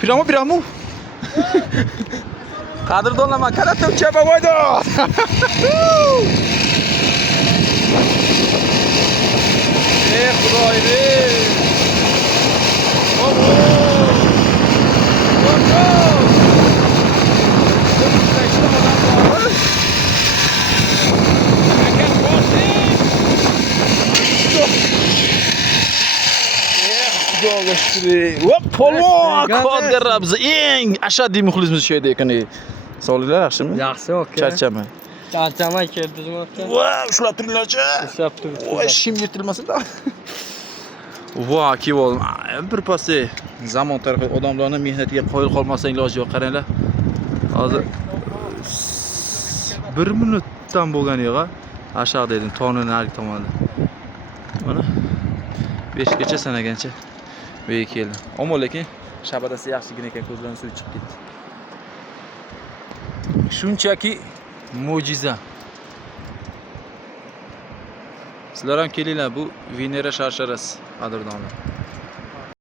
Primo. Qadrdonlar, qaratim chapa qo'ydi. Xudoyim. Polvon Qodir Rabzi eng ashaddiy muxlisimiz shu yerda ekan. Sog'liklar yaxshimi? Yaxshi aka. Charchama. Charchamay keldingmi aka? Voy, ushlab turinglar-chi. Ushlab turibsiz. Voy, shim yirtilmasin-da. Voy, kivoldim. Bir pasti zamon tarafi odamlarning mehnatiga qoyil qolmasang iloji yo'q, qaranglar. Hozir 1 minutdan bo'lgan yo'q-a. Aşağı dedim, tonun narigi tomonda. Mana 5 gacha sanagancha bu yerga keldim. Ammo lekin shabadasi yaxshigina ekan, ko'zlarning suvi chiqib ketdi. Shunchaki mo'jiza. Sizlar ham kelinglar, bu Venera sharsharasi qadrdonlar.